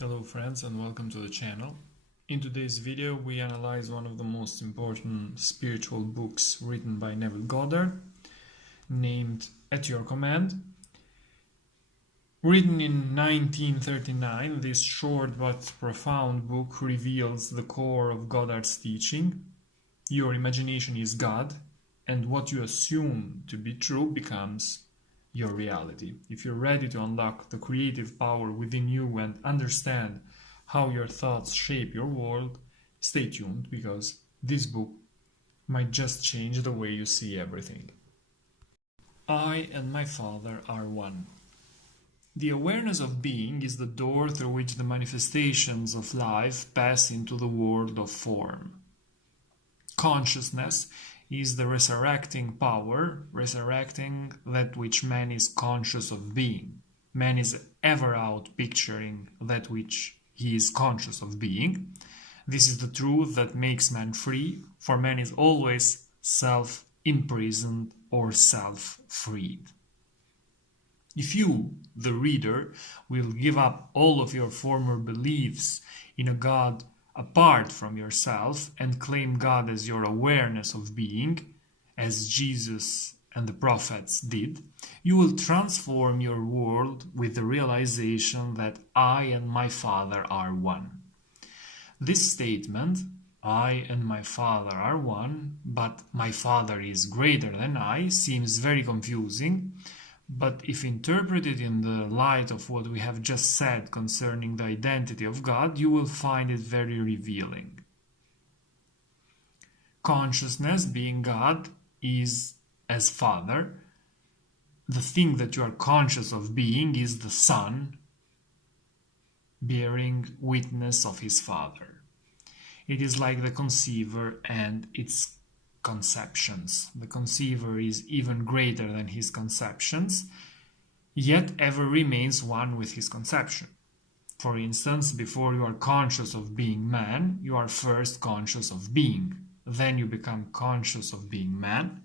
Hello friends and welcome to the channel. In today's video we analyze one of the most important spiritual books written by Neville Goddard, named At Your Command. Written in 1939, this short but profound book reveals the core of Goddard's teaching. Your imagination is God, and what you assume to be true becomes your reality. If you're ready to unlock the creative power within you and understand how your thoughts shape your world, stay tuned, because this book might just change the way you see everything. I and my Father are one. The awareness of being is the door through which the manifestations of life pass into the world of form. Consciousness is the resurrecting power, resurrecting that which man is conscious of being. Man is ever out picturing that which he is conscious of being. This is the truth that makes man free, for man is always self-imprisoned or self-freed. If you, the reader, will give up all of your former beliefs in a God apart from yourself and claim God as your awareness of being, as Jesus and the prophets did, you will transform your world with the realization that I and my Father are one. This statement, I and my Father are one, but my Father is greater than I, seems very confusing. But if interpreted in the light of what we have just said concerning the identity of God, you will find it very revealing. Consciousness, being God, is as Father. The thing that you are conscious of being is the Son, bearing witness of his Father. It is like the conceiver and its conceptions. The conceiver is even greater than his conceptions, yet ever remains one with his conception. For instance, before you are conscious of being man, you are first conscious of being. Then you become conscious of being man,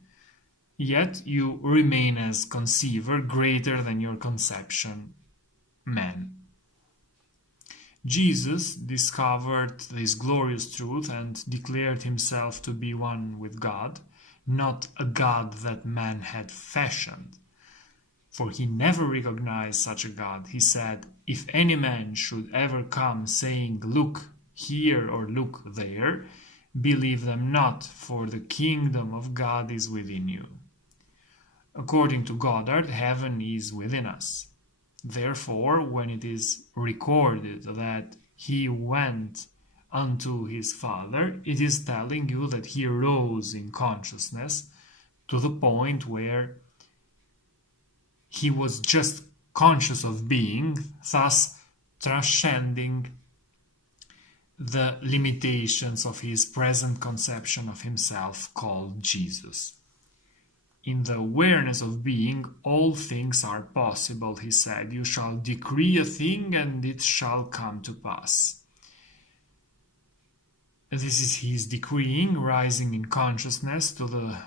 yet you remain as conceiver greater than your conception, man. Jesus discovered this glorious truth and declared himself to be one with God, not a God that man had fashioned. For he never recognized such a God. He said, if any man should ever come saying, look here or look there, believe them not, for the kingdom of God is within you. According to Goddard, heaven is within us. Therefore, when it is recorded that he went unto his Father, it is telling you that he rose in consciousness to the point where he was just conscious of being, thus transcending the limitations of his present conception of himself called Jesus. In the awareness of being, all things are possible, he said. You shall decree a thing and it shall come to pass. This is his decreeing, rising in consciousness to the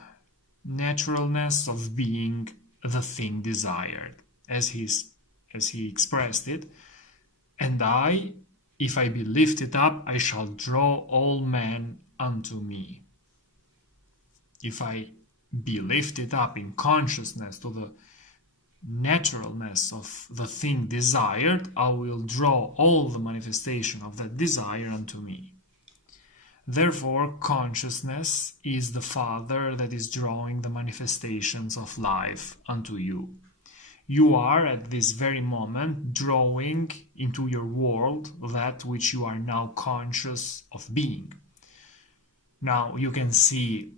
naturalness of being the thing desired, as he expressed it. And I, if I be lifted up, I shall draw all men unto me. If I be lifted up in consciousness to the naturalness of the thing desired, I will draw all the manifestation of that desire unto me. Therefore, consciousness is the Father that is drawing the manifestations of life unto you. You are at this very moment drawing into your world that which you are now conscious of being. Now you can see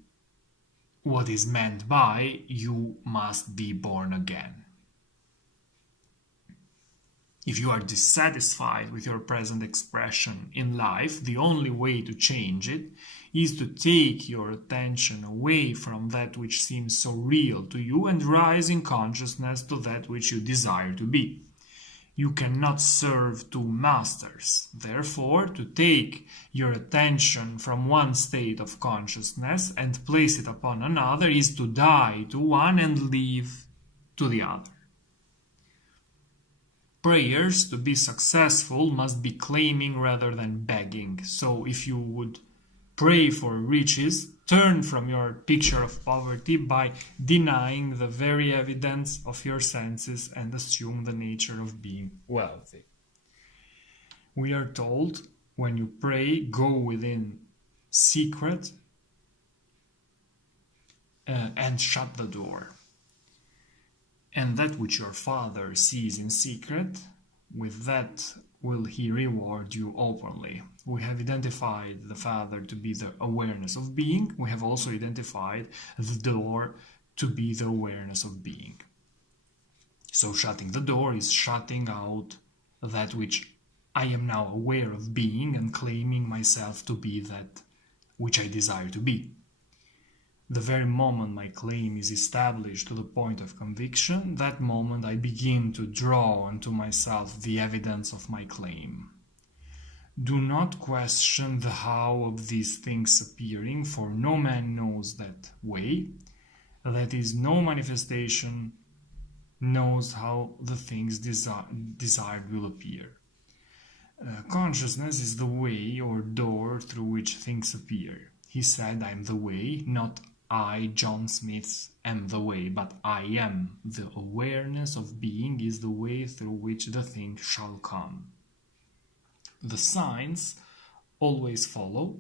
what is meant by you must be born again. If you are dissatisfied with your present expression in life, the only way to change it is to take your attention away from that which seems so real to you and rise in consciousness to that which you desire to be. You cannot serve two masters. Therefore, to take your attention from one state of consciousness and place it upon another is to die to one and live to the other. prayers, to be successful, must be claiming rather than begging. So if you would pray for riches, turn from your picture of poverty by denying the very evidence of your senses and assume the nature of being wealthy. We are told, when you pray, go within secret and shut the door. And that which your Father sees in secret, with that will he reward you openly. We have identified the Father to be the awareness of being. We have also identified the door to be the awareness of being. So shutting the door is shutting out that which I am now aware of being and claiming myself to be that which I desire to be. The very moment my claim is established to the point of conviction, that moment I begin to draw unto myself the evidence of my claim. Do not question the how of these things appearing, for no man knows that way. That is, no manifestation knows how the things desired will appear. Consciousness is the way or door through which things appear. He said, I am the way, not I, John Smith, am the way, but I am. The awareness of being is the way through which the thing shall come. The signs always follow.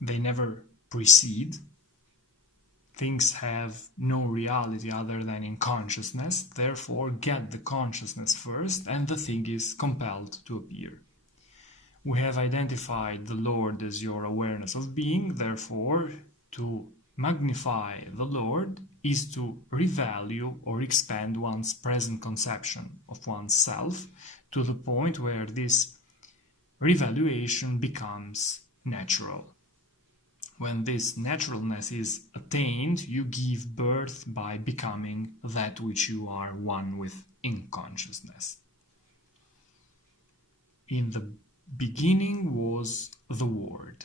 They never precede. Things have no reality other than in consciousness. Therefore, get the consciousness first, and the thing is compelled to appear. We have identified the Lord as your awareness of being. Therefore, to magnify the Lord is to revalue or expand one's present conception of oneself to the point where this revaluation becomes natural. When this naturalness is attained, you give birth by becoming that which you are one with in consciousness. In the beginning was the Word.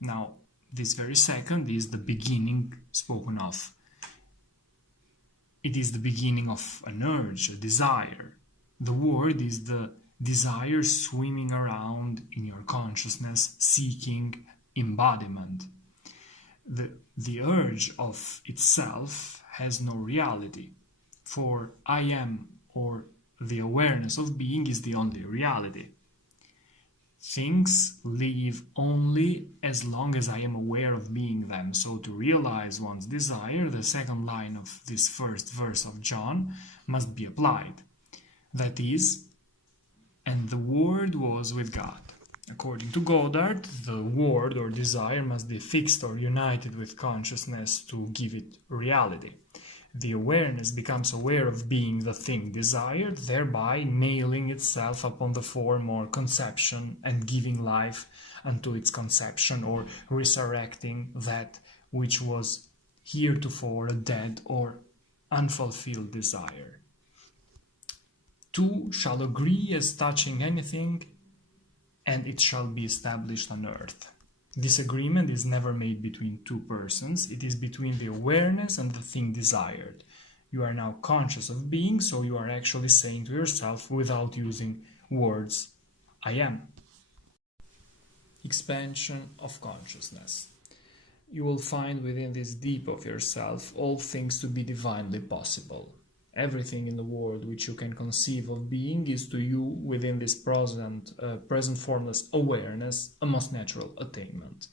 Now, this very second is the beginning spoken of. It is the beginning of an urge, a desire. The Word is the desire swimming around in your consciousness, seeking embodiment. The urge of itself has no reality, for I am, or the awareness of being, is the only reality. Things live only as long as I am aware of being them. So to realize one's desire, the second line of this first verse of John must be applied. That is, and the Word was with God. According to Goddard, the word or desire must be fixed or united with consciousness to give it reality. The awareness becomes aware of being the thing desired, thereby nailing itself upon the form or conception and giving life unto its conception, or resurrecting that which was heretofore a dead or unfulfilled desire. Two shall agree as touching anything, and it shall be established on earth. This agreement is never made between two persons. It is between the awareness and the thing desired. You are now conscious of being, so you are actually saying to yourself without using words, I am. Expansion of consciousness. You will find within this deep of yourself all things to be divinely possible. Everything in the world which you can conceive of being is to you, within this present formless awareness, a most natural attainment.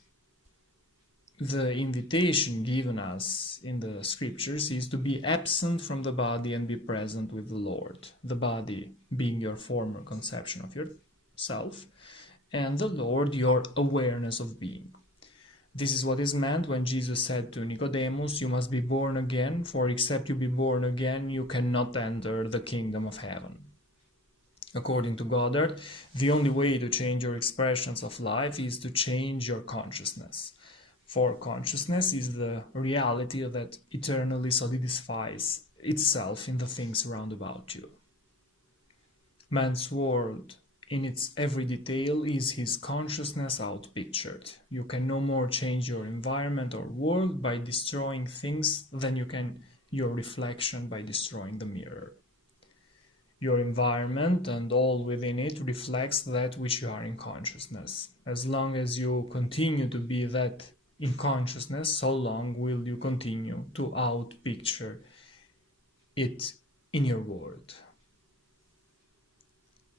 The invitation given us in the scriptures is to be absent from the body and be present with the Lord. The body being your former conception of yourself, and the Lord your awareness of being. This is what is meant when Jesus said to Nicodemus, you must be born again, for except you be born again, you cannot enter the kingdom of heaven. According to Goddard, the only way to change your expressions of life is to change your consciousness. For consciousness is the reality that eternally solidifies itself in the things round about you. Man's world, in its every detail, is his consciousness outpictured. You can no more change your environment or world by destroying things than you can your reflection by destroying the mirror. Your environment and all within it reflects that which you are in consciousness. As long as you continue to be that in consciousness, so long will you continue to outpicture it in your world.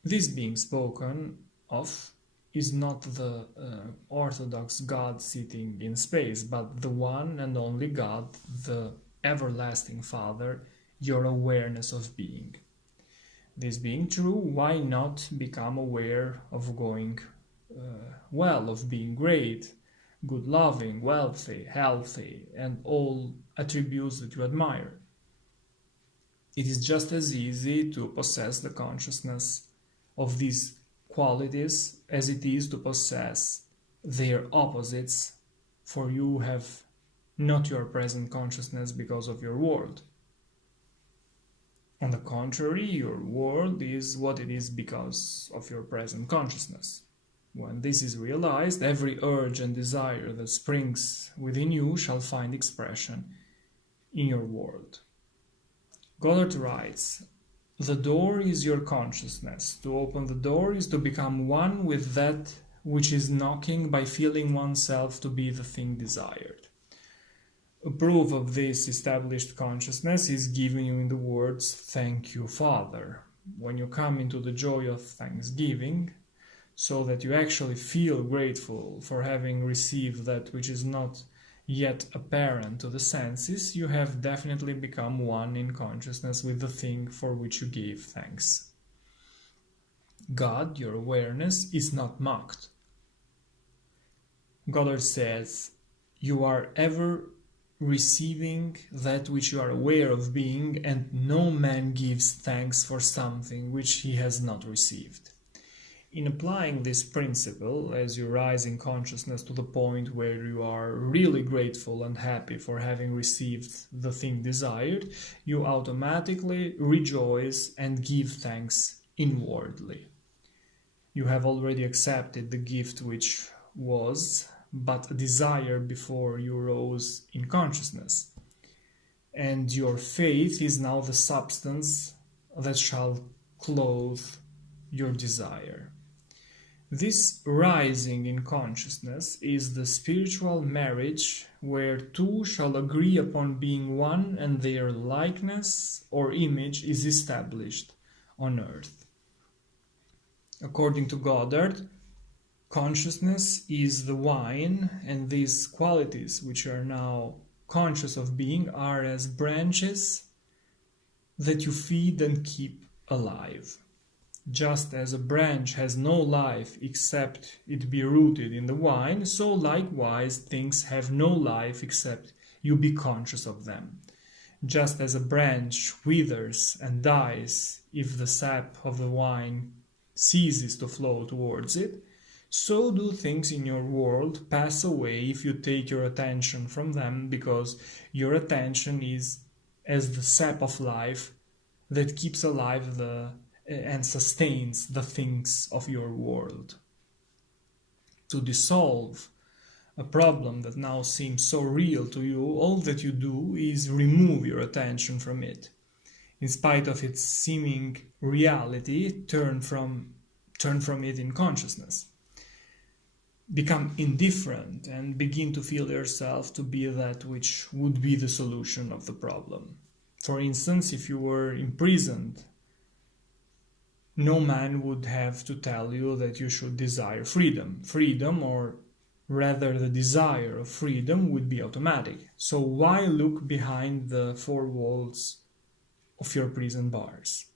This being spoken of is not the orthodox God sitting in space, but the one and only God, the everlasting Father, your awareness of being. This being true, why not become aware of going well, of being great, good loving, wealthy, healthy, and all attributes that you admire? It is just as easy to possess the consciousness of these qualities as it is to possess their opposites, for you have not your present consciousness because of your world. On the contrary, your world is what it is because of your present consciousness. When this is realized, every urge and desire that springs within you shall find expression in your world. Goddard writes, "The door is your consciousness. To open the door is to become one with that which is knocking by feeling oneself to be the thing desired." A proof of this established consciousness is given you in the words, "Thank you, Father." When you come into the joy of thanksgiving, so that you actually feel grateful for having received that which is not yet apparent to the senses, you have definitely become one in consciousness with the thing for which you gave thanks. God, your awareness, is not mocked. Goddard says, "You are ever receiving that which you are aware of being, and no man gives thanks for something which he has not received." In applying this principle, as you rise in consciousness to the point where you are really grateful and happy for having received the thing desired, you automatically rejoice and give thanks inwardly. You have already accepted the gift which was but a desire before you rose in consciousness, and your faith is now the substance that shall clothe your desire. This rising in consciousness is the spiritual marriage where two shall agree upon being one and their likeness or image is established on earth. According to Goddard, consciousness is the wine, and these qualities which are now conscious of being are as branches that you feed and keep alive. Just as a branch has no life except it be rooted in the wine, so likewise things have no life except you be conscious of them. Just as a branch withers and dies if the sap of the wine ceases to flow towards it, so do things in your world pass away if you take your attention from them, because your attention is as the sap of life that keeps alive and sustains the things of your world. To dissolve a problem that now seems so real to you, all that you do is remove your attention from it. In spite of its seeming reality, turn from it in consciousness. Become indifferent and begin to feel yourself to be that which would be the solution of the problem. For instance, if you were imprisoned, no man would have to tell you that you should desire freedom. Freedom, or rather the desire of freedom, would be automatic. So why look behind the four walls of your prison bars?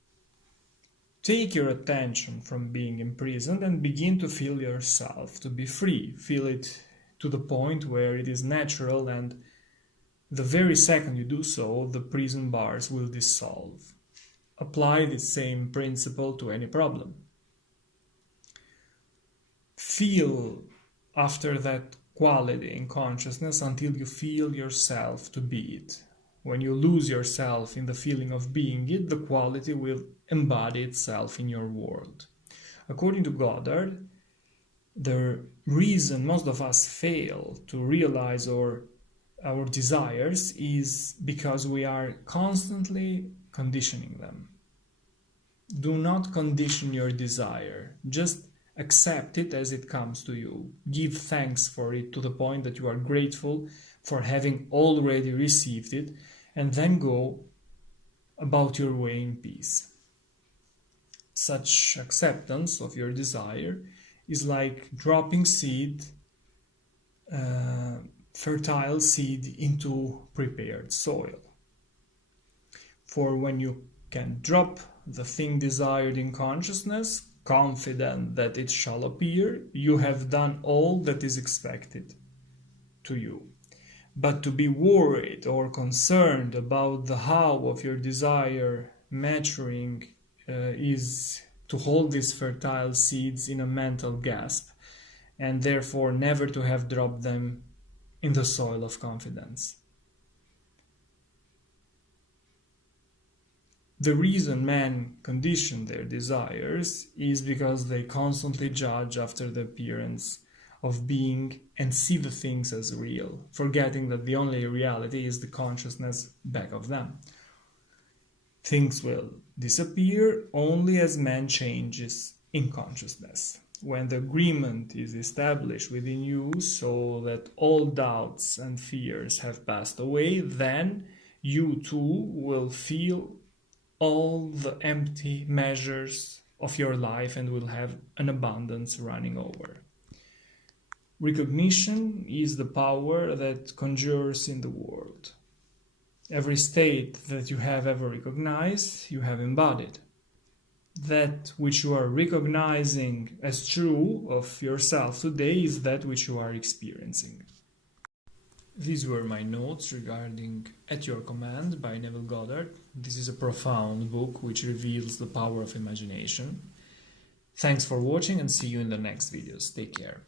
Take your attention from being imprisoned and begin to feel yourself to be free. Feel it to the point where it is natural, and the very second you do so, the prison bars will dissolve. Apply the same principle to any problem. Feel after that quality in consciousness until you feel yourself to be it. When you lose yourself in the feeling of being it, the quality will embody itself in your world. According to Goddard, the reason most of us fail to realize our desires is because we are constantly conditioning them. Do not condition your desire. Just accept it as it comes to you. Give thanks for it to the point that you are grateful for having already received it, and then go about your way in peace. Such acceptance of your desire is like dropping fertile seed into prepared soil. For when you can drop the thing desired in consciousness, confident that it shall appear, you have done all that is expected to you. But to be worried or concerned about the how of your desire maturing is to hold these fertile seeds in a mental gasp, and therefore never to have dropped them in the soil of confidence. The reason men condition their desires is because they constantly judge after the appearance of being and see the things as real, forgetting that the only reality is the consciousness back of them. Things will disappear only as man changes in consciousness. When the agreement is established within you so that all doubts and fears have passed away, then you too will feel all the empty measures of your life and will have an abundance running over. Recognition is the power that conjures in the world. Every state that you have ever recognized, you have embodied. That which you are recognizing as true of yourself today is that which you are experiencing. These were my notes regarding At Your Command by Neville Goddard. This is a profound book which reveals the power of imagination. Thanks for watching and see you in the next videos. Take care.